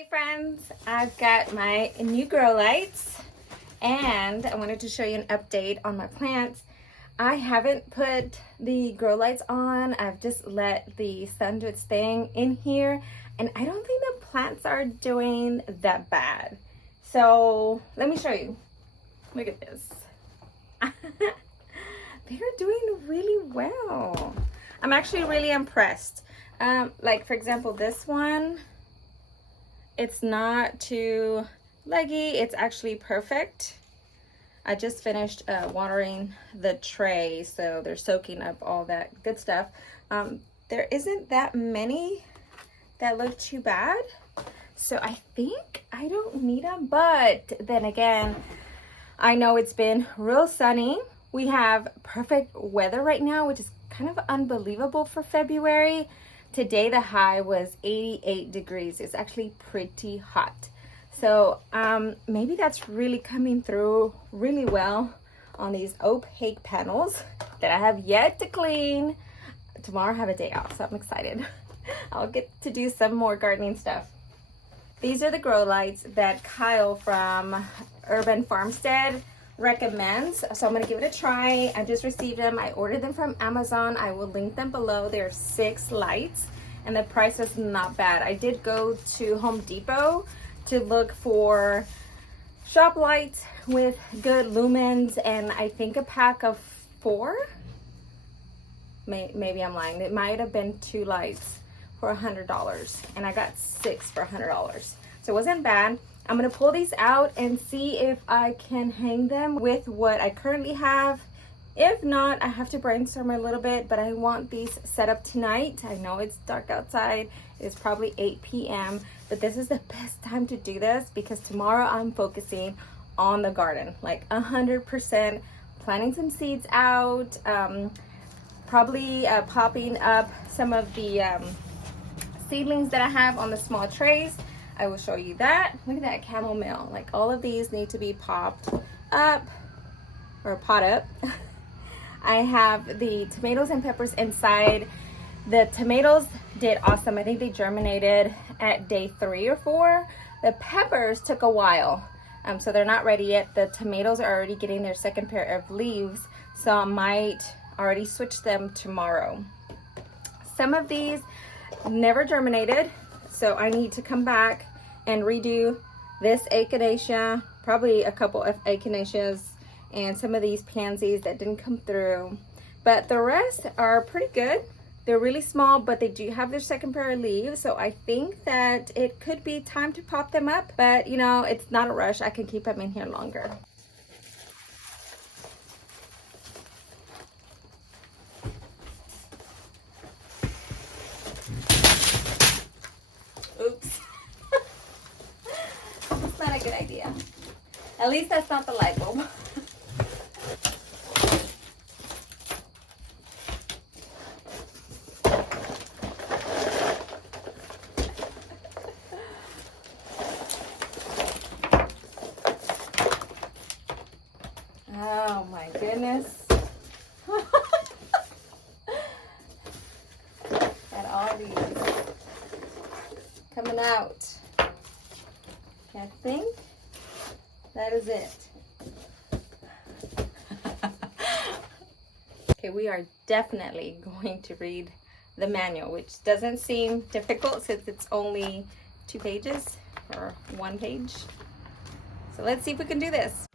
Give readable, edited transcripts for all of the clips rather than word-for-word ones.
Hey friends, I've got my new grow lights and I wanted to show you an update on my plants. I haven't put the grow lights on. I've just let the sun do its thing in here and I don't think the plants are doing that bad. So let me show you. Look at this. They're doing really well. I'm actually really impressed. Like for example, this one, it's not too leggy. It's actually perfect. I just finished watering the tray, so they're soaking up all that good stuff. There isn't that many that look too bad, so I think I don't need them. But then again, I know it's been real sunny. We have perfect weather right now, which is kind of unbelievable for February. Today the high was 88 degrees. It's actually pretty hot. So maybe that's really coming through really well on these opaque panels that I have yet to clean. Tomorrow I have a day off, so I'm excited. I'll get to do some more gardening stuff. These are the grow lights that Kyle from Urban Farmstead recommends, so I'm going to give it a try. I just received them. I ordered them from Amazon. I will link them below. There are 6 lights and the price is not bad. I did go to Home Depot to look for shop lights with good lumens, and I think a pack of 4, maybe I'm lying, it might have been 2 lights for $100 and I got 6 for $100, so it wasn't bad. I'm gonna pull these out and see if I can hang them with what I currently have. If not, I have to brainstorm a little bit, but I want these set up tonight. I know it's dark outside. It's probably 8 p.m., but this is the best time to do this because tomorrow I'm focusing on the garden, like 100%, planting some seeds out, probably popping up some of the seedlings that I have on the small trays. I will show you that. Look at that chamomile. Like all of these need to be popped up or pot up. I have the tomatoes and peppers inside. The tomatoes did awesome. I think they germinated at day 3 or 4. The peppers took a while, so they're not ready yet. The tomatoes are already getting their second pair of leaves, so I might already switch them tomorrow. Some of these never germinated, so I need to come back and redo this echinacea, probably a couple of echinaceas, and some of these pansies that didn't come through. But the rest are pretty good. They're really small, but they do have their second pair of leaves, so I think that it could be time to pop them up. But you know, it's not a rush. I can keep them in here longer. Oops. That's not a good idea. At least that's not the light bulb. Oh my goodness. Got all these coming out. I think that is it. Okay, we are definitely going to read the manual, which doesn't seem difficult since it's only 2 pages or 1 page. So let's see if we can do this.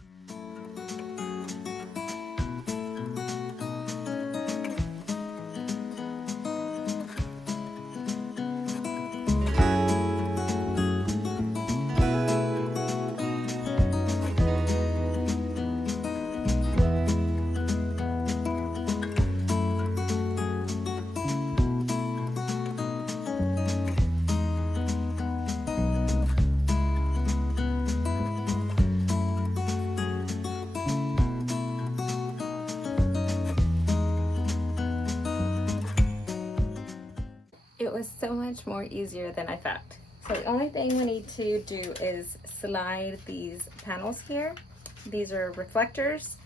It was so much more easier than I thought. So the only thing we need to do is slide these panels here. These are reflectors.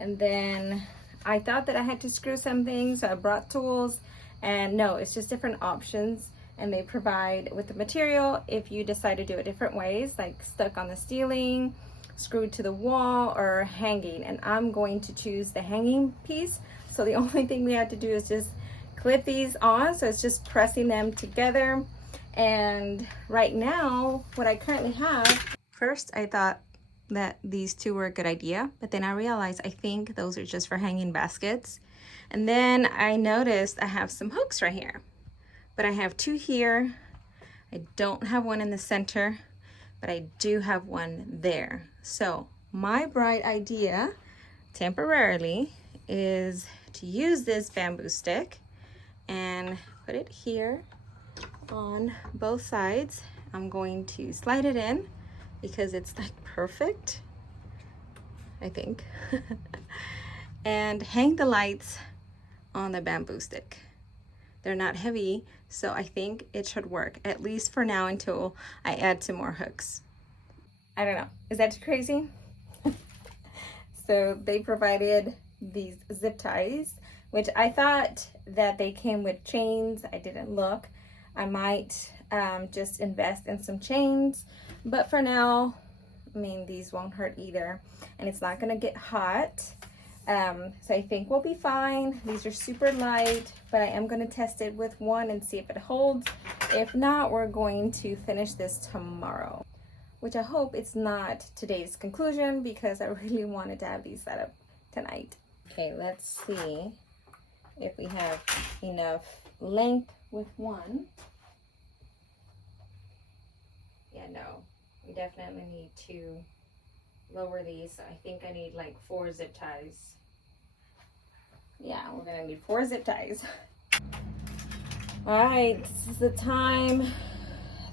And then I thought that I had to screw something, so I brought tools. And no, it's just different options and they provide with the material if you decide to do it different ways, like stuck on the ceiling, screwed to the wall, or hanging. And I'm going to choose the hanging piece. So the only thing we have to do is just clip these on. So it's just pressing them together. And right now, what I currently have, first I thought that these two were a good idea, but then I realized I think those are just for hanging baskets. And then I noticed I have some hooks right here, but I have two here. I don't have one in the center, but I do have one there. So my bright idea temporarily is to use this bamboo stick and put it here on both sides. I'm going to slide it in because it's like perfect, I think. And hang the lights on the bamboo stick. They're not heavy, so I think it should work, at least for now, until I add some more hooks. I don't know, is that too crazy? So they provided these zip ties, which I thought that they came with chains. I didn't look. I might just invest in some chains, but for now, I mean, these won't hurt either, and it's not gonna get hot. So I think we'll be fine. These are super light, but I am gonna test it with one and see if it holds. If not, we're going to finish this tomorrow, which I hope it's not today's conclusion, because I really wanted to have these set up tonight. Okay, let's see if we have enough length with one. Yeah, no, we definitely need to lower these. I think I need like 4 zip ties. Yeah, we're gonna need 4 zip ties. All right, this is the time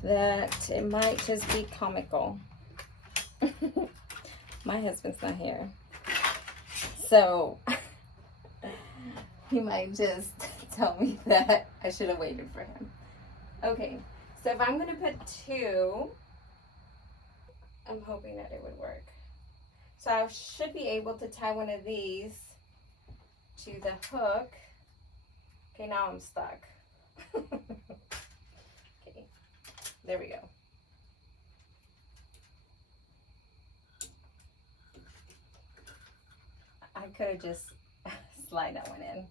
that it might just be comical. My husband's not here, so he might just tell me that I should have waited for him. Okay, so if I'm gonna put 2, I'm hoping that it would work. So I should be able to tie one of these to the hook. Okay, now I'm stuck. Okay, there we go. I could have just slide that one in.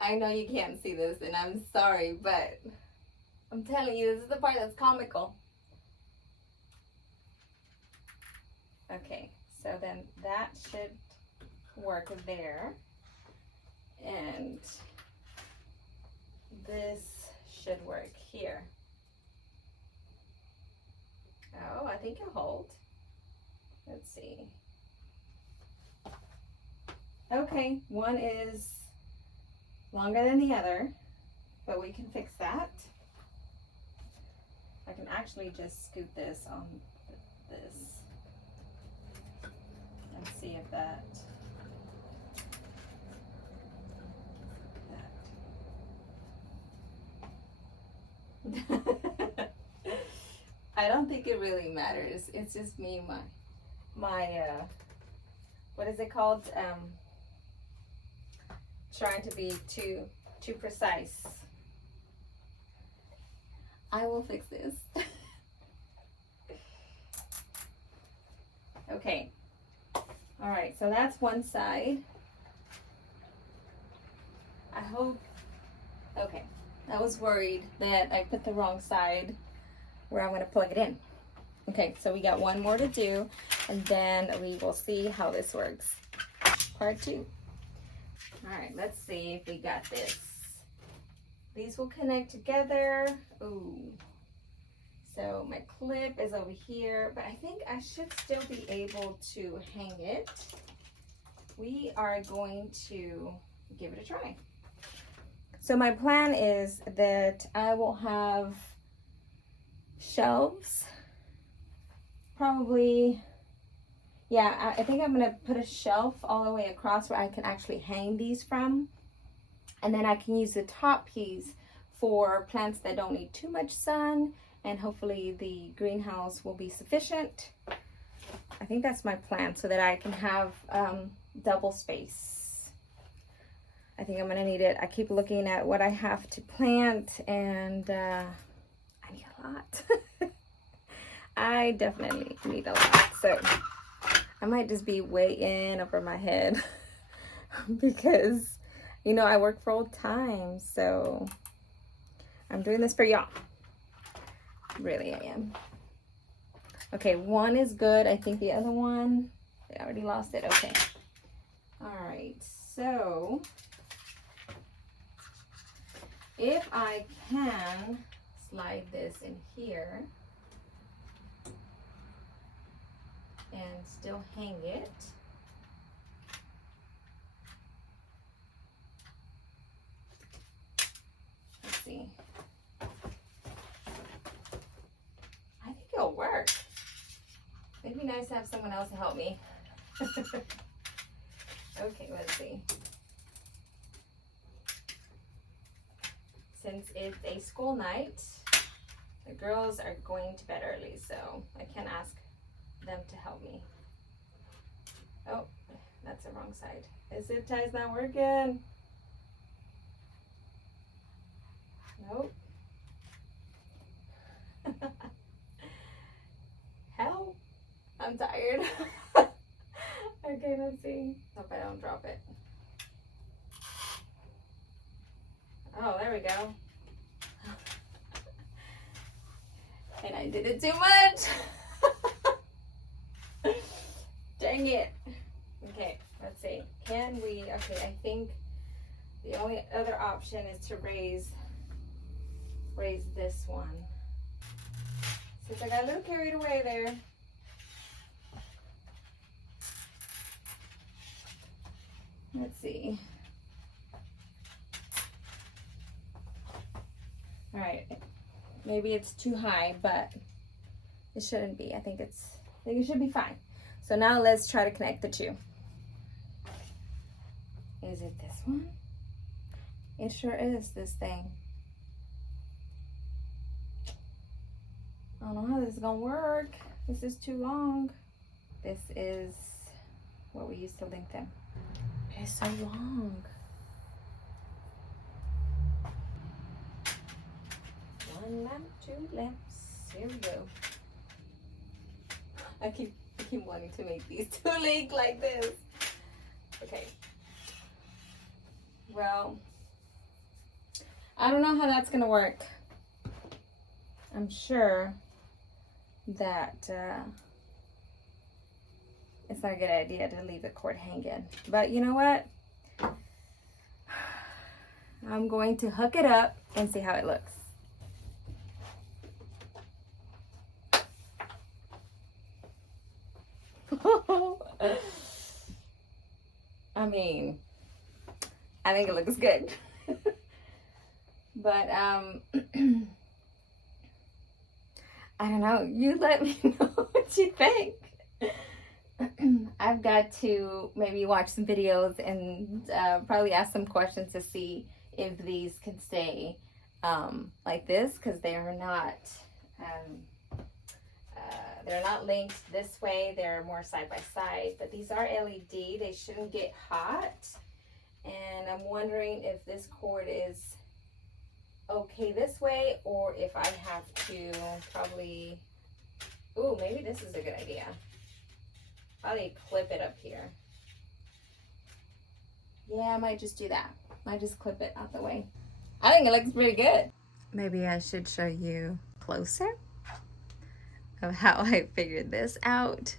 I know you can't see this, and I'm sorry, but I'm telling you, this is the part that's comical. Okay, so then that should work there, and this should work here. Oh, I think it'll hold. Let's see. Okay, one is longer than the other, but we can fix that. I can actually just scoot this on this and see if that I don't think it really matters. It's just me, my what is it called? Trying to be too precise. I will fix this. Okay. All right, so that's one side. I hope, okay. I was worried that I put the wrong side where I'm gonna plug it in. Okay, so we got one more to do, and then we will see how this works. Part 2. All right, let's see if we got this. These will connect together. Ooh. So my clip is over here, but I think I should still be able to hang it. We are going to give it a try. So my plan is that I will have shelves, probably, yeah, I think I'm gonna put a shelf all the way across where I can actually hang these from. And then I can use the top piece for plants that don't need too much sun, and hopefully the greenhouse will be sufficient. I think that's my plan, so that I can have double space. I think I'm gonna need it. I keep looking at what I have to plant, and I need a lot. I definitely need a lot. So I might just be way in over my head because, you know, I work full time. So I'm doing this for y'all. Really, I am. Okay, one is good. I think the other one, I already lost it. Okay. All right. So if I can slide this in here and still hang it. Let's see. I think it'll work. It'd be nice to have someone else to help me. Okay, let's see. Since it's a school night, the girls are going to bed early, so I can't ask them to help me. Oh, that's the wrong side. The zip tie's not working. Nope. Help. I'm tired. Okay, let's see. Hope I don't drop it. Oh, there we go. And I did it too much. Dang it. Okay, let's see. Can we, okay, I think the only other option is to raise this one. Since I got a little carried away there. Let's see. All right, maybe it's too high, but it shouldn't be. I think it should be fine. So now let's try to connect the two. Is it this one? It sure is, this thing. I don't know how this is gonna work. This is too long. This is what we used to link them. It's so long. One lamp, two lamps. Here we go. I keep wanting to make these two link like this. Okay. Well, I don't know how that's gonna work. I'm sure that it's not a good idea to leave the cord hanging. But you know what? I'm going to hook it up and see how it looks. I mean, I think it looks good. But I don't know. You let me know what you think. I've got to maybe watch some videos and probably ask some questions to see if these can stay like this, because they're not linked this way. They're more side by side, but these are LED. They shouldn't get hot. And I'm wondering if this cord is okay this way, or if I have to probably, ooh, maybe this is a good idea. Probably clip it up here. Yeah, I might just do that. Might just clip it out the way. I think it looks pretty good. Maybe I should show you closer of how I figured this out.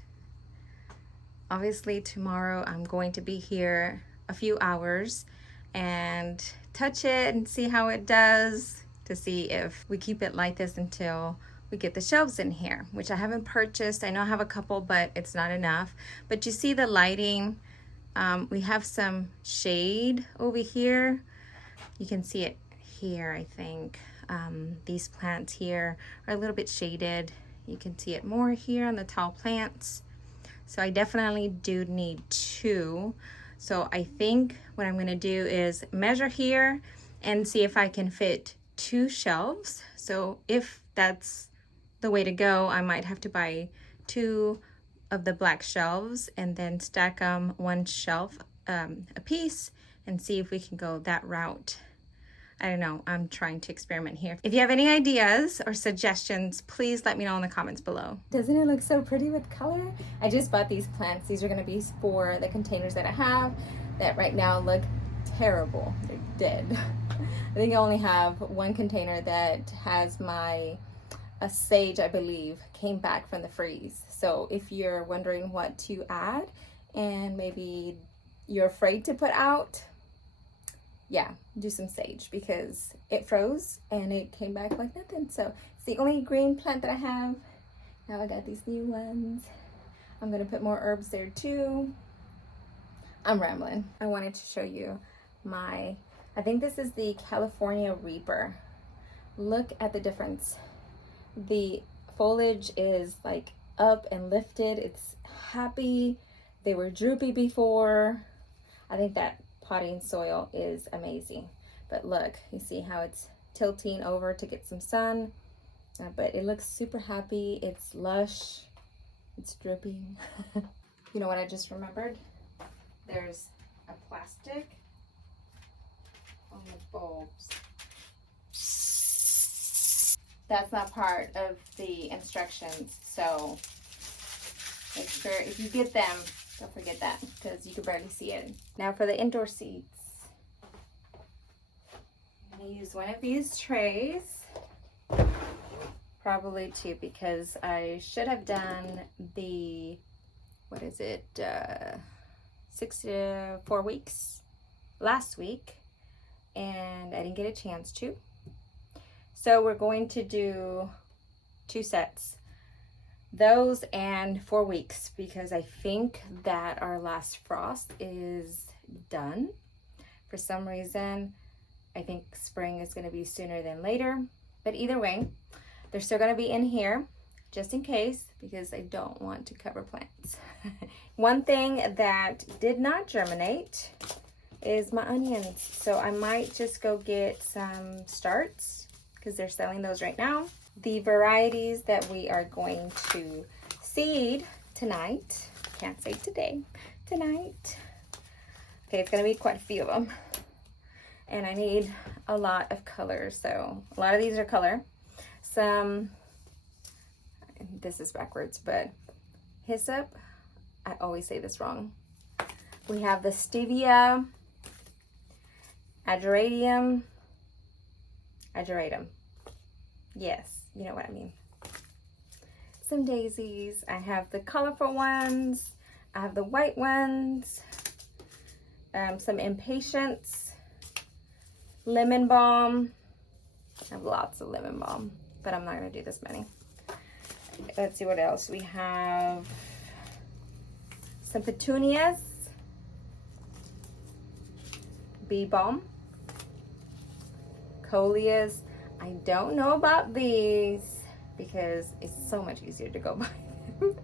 Obviously tomorrow I'm going to be here a few hours and touch it and see how it does, to see if we keep it like this until we get the shelves in here, which I haven't purchased. I know I have a couple, but it's not enough. But you see the lighting, we have some shade over here. You can see it here, I think. These plants here are a little bit shaded. You can see it more here on the tall plants. So I definitely do need two. So I think what I'm gonna do is measure here and see if I can fit 2 shelves. So if that's the way to go, I might have to buy 2 of the black shelves and then stack them 1 shelf a piece, and see if we can go that route. I don't know, I'm trying to experiment here. If you have any ideas or suggestions, please let me know in the comments below. Doesn't it look so pretty with color? I just bought these plants. These are gonna be for the containers that I have that right now look terrible. They're dead. I think I only have one container that has a sage, I believe, came back from the freeze. So if you're wondering what to add and maybe you're afraid to put out, yeah, do some sage because it froze and it came back like nothing. So it's the only green plant that I have. Now I got these new ones. I'm gonna put more herbs there too. I'm rambling. I wanted to show you I think this is the California Reaper. Look at the difference. The foliage is like up and lifted. It's happy. They were droopy before. I think that potting soil is amazing. But look, you see how it's tilting over to get some sun. But it looks super happy. It's lush. It's dripping. You know what I just remembered? There's a plastic on the bulbs. That's not part of the instructions, so make sure if you get them, don't forget that because you can barely see it. Now for the indoor seeds. I'm going to use one of these trays, probably two, because I should have done the, 4 weeks last week, and I didn't get a chance to. So we're going to do 2 sets, those and 4 weeks, because I think that our last frost is done. For some reason, I think spring is going to be sooner than later, but either way, they're still going to be in here just in case, because I don't want to cover plants. One thing that did not germinate is my onions, so I might just go get some starts because they're selling those right now. The varieties that we are going to seed tonight, can't say today, tonight. Okay, it's gonna be quite a few of them. And I need a lot of color, so a lot of these are color. Some, this is backwards, but hyssop, I always say this wrong. We have the stevia, ageratum, yes, you know what I mean. Some daisies. I have the colorful ones. I have the white ones. Some impatiens. Lemon balm. I have lots of lemon balm, but I'm not going to do this many. Let's see what else. We have some petunias. Bee balm. Coleus. I don't know about these because it's so much easier to go buy them.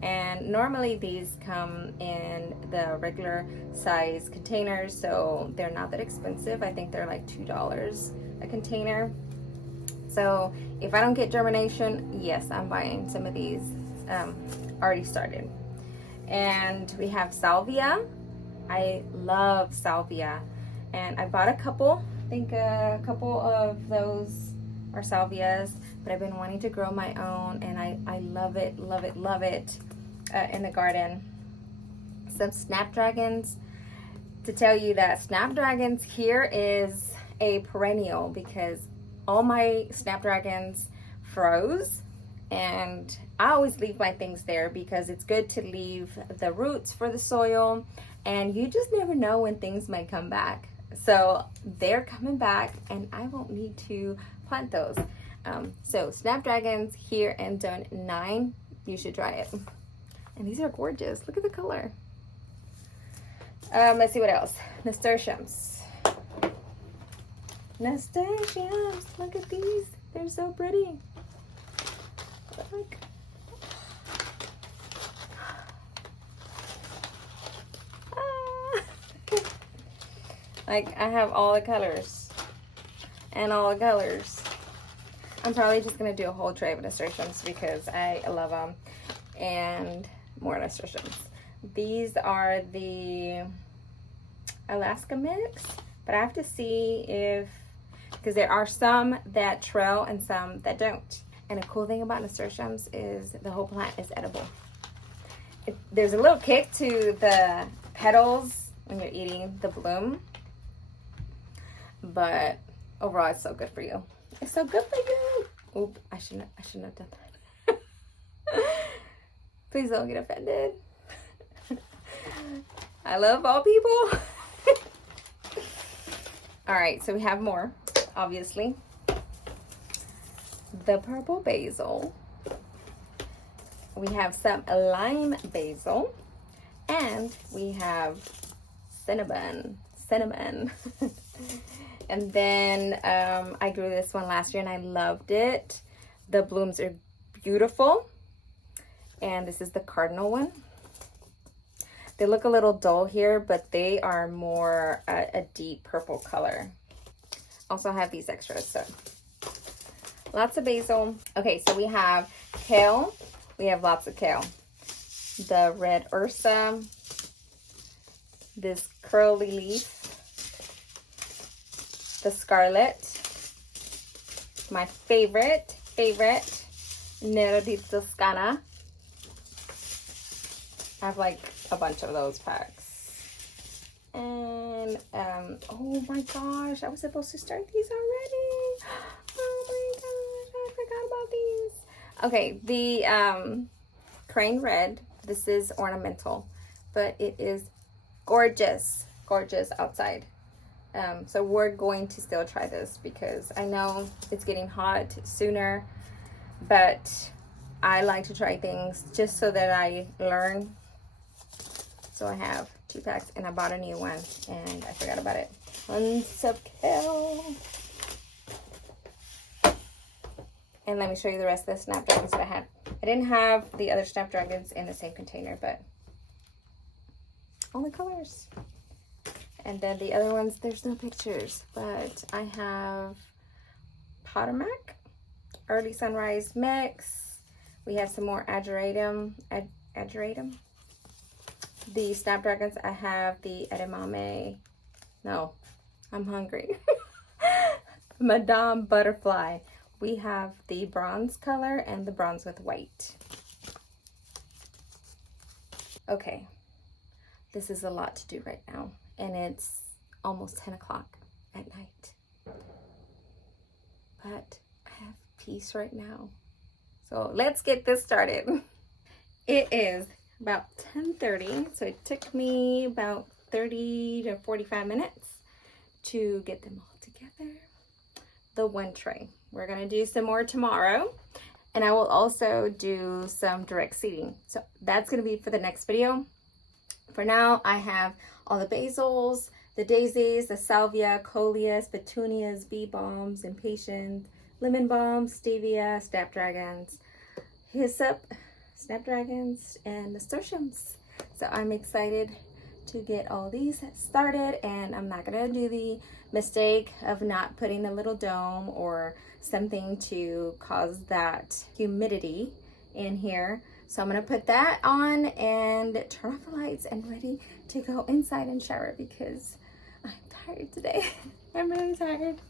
And normally these come in the regular size containers, so they're not that expensive. I think they're like $2 a container. So if I don't get germination, yes, I'm buying some of these already started. And we have salvia. I love salvia, and I bought a couple. I think a couple of those are salvias, but I've been wanting to grow my own, and I love it, love it, love it in the garden. Some snapdragons. To tell you that snapdragons here is a perennial, because all my snapdragons froze, and I always leave my things there because it's good to leave the roots for the soil, and you just never know when things might come back. So they're coming back, and I won't need to plant those. So snapdragons here in zone 9, you should try it. And these are gorgeous. Look at the color. Let's see what else. Nasturtiums. Nasturtiums. Look at these. They're so pretty. Look. Like, I have all the colors and all the colors. I'm probably just gonna do a whole tray of nasturtiums because I love them. And more nasturtiums. These are the Alaska mix, but I have to see if, because there are some that trail and some that don't. And the cool thing about nasturtiums is the whole plant is edible. There's a little kick to the petals when you're eating the bloom, but overall it's so good for you. It's so good for you. Oop, I shouldn't have done that. Please don't get offended. I love all people. All right, so we have more, obviously. The purple basil. We have some lime basil, and we have cinnamon. And then I grew this one last year and I loved it. The blooms are beautiful. And this is the cardinal one. They look a little dull here, but they are more a deep purple color. Also have these extras, so lots of basil. Okay, so we have kale. We have lots of kale. The red ursa, this curly leaf, the scarlet, my favorite, Nero di Toscana. I have like a bunch of those packs. And, oh my gosh, I was supposed to start these already. Oh my gosh, I forgot about these. Okay, the crane red, this is ornamental, but it is gorgeous outside. So we're going to still try this because I know it's getting hot sooner, but I like to try things just so that I learn. So I have 2 packs and I bought a new one and I forgot about it. Tons of kale. And let me show you the rest of the snapdragons that I had. I didn't have the other snapdragons in the same container, but all the colors. And then the other ones, there's no pictures, but I have Potomac, Early Sunrise Mix. We have some more Ageratum. The snapdragons, I have the edamame. No, I'm hungry. Madame Butterfly. We have the bronze color and the bronze with white. Okay, this is a lot to do right now, and it's almost 10 o'clock at night. But I have peace right now. So let's get this started. It is about 10:30, so it took me about 30 to 45 minutes to get them all together. The one tray. We're gonna do some more tomorrow, and I will also do some direct seeding. So that's gonna be for the next video. For now, I have all the basils, the daisies, the salvia, coleus, petunias, bee balms, impatiens, lemon balms, stevia, snapdragons, hyssop, snapdragons, and nasturtiums. So I'm excited to get all these started, and I'm not gonna do the mistake of not putting a little dome or something to cause that humidity in here. So I'm gonna put that on and turn off the lights and ready to go inside and shower because I'm tired today. I'm really tired.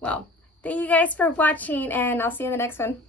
Well, thank you guys for watching, and I'll see you in the next one.